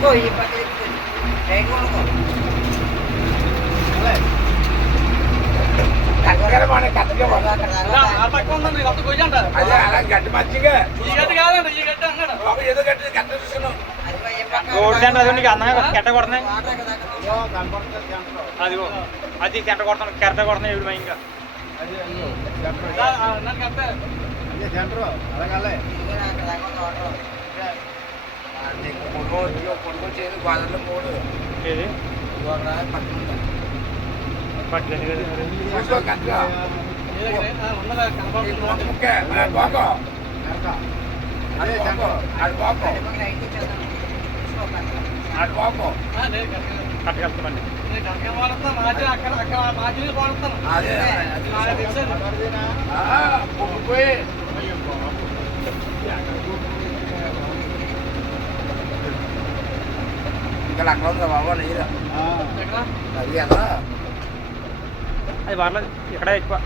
ఈ పక్కన రైట్ కొనుక్కో గట్టి మంచిగా ఏదో గట్టి గట్ట చూసుకున్నాం నీకు అందంగా కెట్ట కొడుతున్నాయి అది అది కెంట కొడతాను కెరట కొడుతున్నాయి ఇప్పుడు ఇంకా కొనుగోలు చేయదు గోదావరిలో మూడు ఏది పట్టుకొని కదా కట్టగలుగుతామండి ఇంకా అక్కడ ఉందా బాబా నీరు అది కదా అది పర్లేదు ఇక్కడ ఎక్కువ